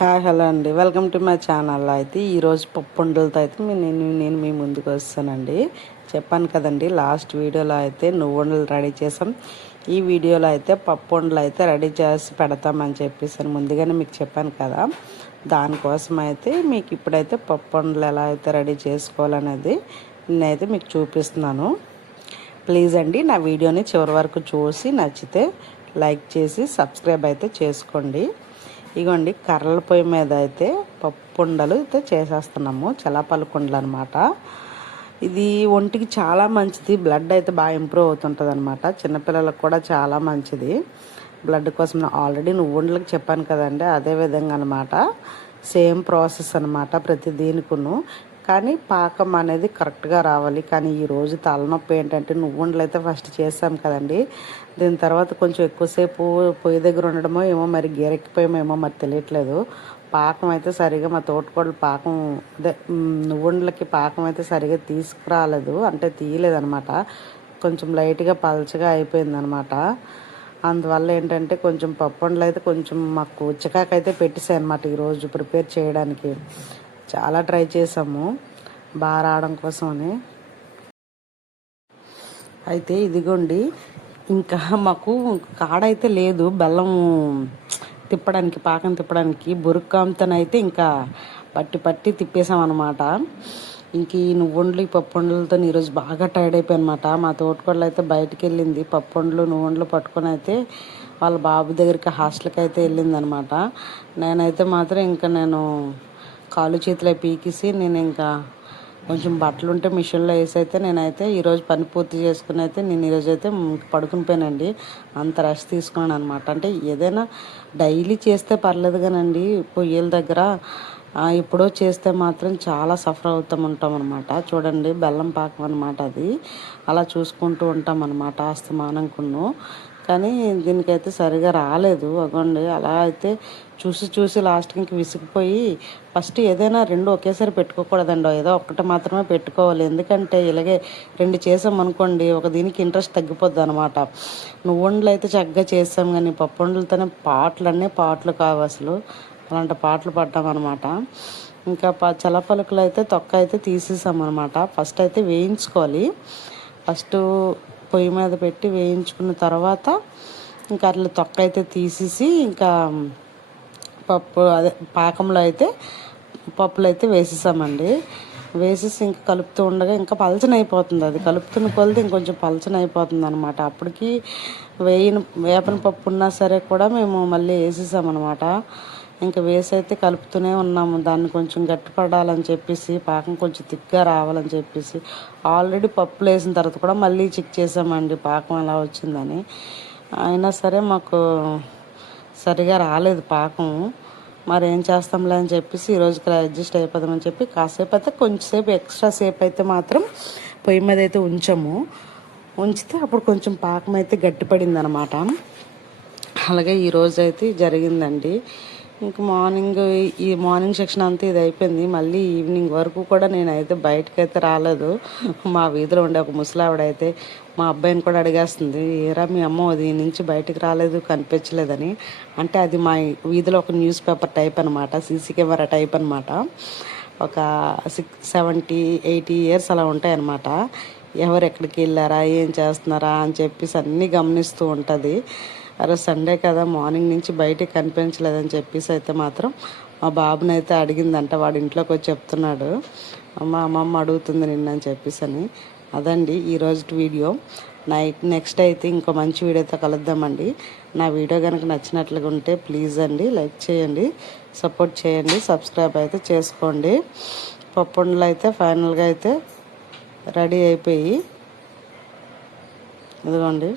Hi hello అండి, welcome to my channel. అయితే ఈరోజు పప్పు ఉండలతో అయితే నేను మీ ముందుకు వస్తానండి. చెప్పాను కదండి, లాస్ట్ వీడియోలో అయితే నువ్వుండలు రెడీ చేసాం. ఈ వీడియోలో అయితే పప్పు ఉండలు అయితే రెడీ చేసి పెడతామని చెప్పేసి ముందుగానే మీకు చెప్పాను కదా. దానికోసం అయితే మీకు ఇప్పుడైతే పప్పు ఉండలు ఎలా అయితే రెడీ చేసుకోవాలనేది నేనైతే మీకు చూపిస్తున్నాను. ప్లీజ్ అండి నా వీడియోని చివరి వరకు చూసి నచ్చితే లైక్ చేసి సబ్స్క్రైబ్ అయితే చేసుకోండి. ఇగోండి, కర్రల పొయ్యి మీద అయితే పప్పు ఉండలు అయితే చేసేస్తున్నాము. చలాపలుకుండలు అనమాట. ఇది ఒంటికి చాలా మంచిది, బ్లడ్ అయితే బాగా ఇంప్రూవ్ అవుతుంటుంది అనమాట. చిన్నపిల్లలకు కూడా చాలా మంచిది బ్లడ్ కోసం. ఆల్రెడీ నువ్వుండలకు చెప్పాను కదండి, అదే విధంగా అనమాట. సేమ్ ప్రాసెస్ అనమాట ప్రతి దీనికును. కానీ పాకం అనేది కరెక్ట్గా రావాలి. కానీ ఈరోజు తలనొప్పి ఏంటంటే నువ్వుండలు అయితే ఫస్ట్ చేసాం కదండి, దీని తర్వాత కొంచెం ఎక్కువసేపు పొయ్యి దగ్గర ఉండడమో ఏమో, మరి గీరెక్కిపోయామో మరి తెలియట్లేదు. పాకం అయితే సరిగా మా తోటకోడలు పాకం అదే నువ్వుండలకి పాకం అయితే సరిగా తీసుకురాలేదు, అంటే తీయలేదనమాట. కొంచెం లైట్గా పల్చగా అయిపోయిందనమాట. అందువల్ల ఏంటంటే కొంచెం పప్పు ఉండలు అయితే కొంచెం మాకు చికాకైతే పెట్టేసాయి అనమాట ఈరోజు ప్రిపేర్ చేయడానికి. చాలా ట్రై చేసాము బాగా రావడం కోసమని. అయితే ఇదిగోండి, ఇంకా మాకు కాడ అయితే లేదు బెల్లం తిప్పడానికి, పాకం తిప్పడానికి. బురుక్కాంతనైతే ఇంకా పట్టి తిప్పేసామన్నమాట. ఇంక ఈ నువ్వుండలు ఈ పప్పు ఉండలతో ఈరోజు బాగా టైర్డ్ అయిపోయి అనమాట. మా తోటకోడలు అయితే బయటికి వెళ్ళింది, పప్పు ఉండలు నువ్వుండలు పట్టుకొని అయితే వాళ్ళ బాబు దగ్గరికి హాస్టల్కి అయితే వెళ్ళిందనమాట. నేనైతే మాత్రం ఇంకా నేను కాలు చేతులు పీకేసి నేను ఇంకా కొంచెం బట్టలు ఉంటే మిషన్లో వేసి అయితే నేనైతే ఈరోజు పని పూర్తి చేసుకుని అయితే నేను ఈరోజు అయితే పడుకుని పోయానండి. అంత రెస్ట్ తీసుకున్నాను అనమాట. అంటే ఏదైనా డైలీ చేస్తే పర్లేదు కానండి, పొయ్యిల దగ్గర ఎప్పుడో చేస్తే మాత్రం చాలా సఫర్ ఉంటాం అనమాట. చూడండి, బెల్లం పాకం అనమాట అది. అలా చూసుకుంటూ ఉంటాం అనమాట అస్తమానంకును. కానీ దీనికైతే సరిగా రాలేదు. అగోండి, అలా అయితే చూసి లాస్ట్కి ఇంక విసిగిపోయి ఫస్ట్ ఏదైనా రెండు ఒకేసారి పెట్టుకోకూడదండి, ఏదో ఒక్కటి మాత్రమే పెట్టుకోవాలి. ఎందుకంటే ఇలాగే రెండు చేసామనుకోండి ఒక దీనికి ఇంట్రెస్ట్ తగ్గిపోద్ది అనమాట. నువ్వుండలు అయితే చక్కగా చేసాం, కానీ పప్పు ఉండలతోనే పాటలు కావు అసలు. అలాంటి పాటలు పడ్డామన్నమాట. ఇంకా చలపలుకులు అయితే తొక్క అయితే తీసేసామన్నమాట. ఫస్ట్ అయితే వేయించుకోవాలి. ఫస్ట్ పొయ్యి మీద పెట్టి వేయించుకున్న తర్వాత ఇంకా అట్లా తొక్క అయితే తీసేసి ఇంకా పాకంలో అయితే పప్పులు అయితే వేసేసామండి. వేసేసి ఇంకా కలుపుతూ ఉండగా ఇంకా పలచన అయిపోతుంది. అది కలుపుతున్న కొలిది ఇంకొంచెం పలచన అయిపోతుంది అనమాట. అప్పటికి వేపన పప్పు ఉన్నా సరే కూడా మేము మళ్ళీ వేసేసామన్నమాట. ఇంకా వేసి అయితే కలుపుతూనే ఉన్నాము. దాన్ని కొంచెం గట్టిపడాలని చెప్పేసి, పాకం కొంచెం తిక్గా రావాలని చెప్పేసి ఆల్రెడీ పప్పులు వేసిన తర్వాత కూడా మళ్ళీ చెక్ చేసామండి పాకం ఎలా వచ్చిందని. అయినా సరే మాకు సరిగా రాలేదు పాకం. మరి ఏం చేస్తాంలే అని చెప్పేసి ఈరోజుకి అడ్జస్ట్ అయిపోదామని చెప్పి కాసేపు అయితే కొంచెంసేపు ఎక్స్ట్రా సేపు అయితే మాత్రం పొయ్యి మీద అయితే ఉంచితే అప్పుడు కొంచెం పాకం అయితే గట్టిపడింది అనమాట. అలాగే ఈరోజు అయితే జరిగిందండి. ఇంక ఈ మార్నింగ్ సెక్షన్ అంతా ఇది అయిపోయింది. మళ్ళీ ఈవినింగ్ వరకు కూడా నేనైతే బయటకైతే రాలేదు. మా వీధిలో ఉండే ఒక ముసలావిడైతే మా అబ్బాయిని కూడా అడిగేస్తుంది, ఏరా మీ అమ్మ దీని నుంచి బయటకు రాలేదు, కనిపించలేదని. అంటే అది మా వీధిలో ఒక న్యూస్ పేపర్ టైప్ అనమాట, సీసీ కెమెరా టైప్ అనమాట. ఒక 70-80 ఇయర్స్ అలా ఉంటాయన్నమాట. ఎవరు ఎక్కడికి వెళ్ళారా, ఏం చేస్తున్నారా అని చెప్పేసి అన్నీ గమనిస్తూ ఉంటుంది. అరే సండే కదా, మార్నింగ్ నుంచి బయటికి కనిపించలేదని చెప్పేసి అయితే మాత్రం మా బాబుని అయితే అడిగిందంట. వాడు ఇంట్లోకి వచ్చి చెప్తున్నాడు, మా అమ్మమ్మ అడుగుతుంది నిన్నని చెప్పేసి అని. అదండి ఈరోజు వీడియో. నెక్స్ట్ అయితే ఇంకో మంచి వీడియోతో కలుద్దామండి. నా వీడియో కనుక నచ్చినట్లుగా ఉంటే ప్లీజ్ అండి లైక్ చేయండి, సపోర్ట్ చేయండి, సబ్స్క్రైబ్ అయితే చేసుకోండి. పప్పు ఉండలు అయితే ఫైనల్గా అయితే రెడీ అయిపోయి ఇదిగోండి.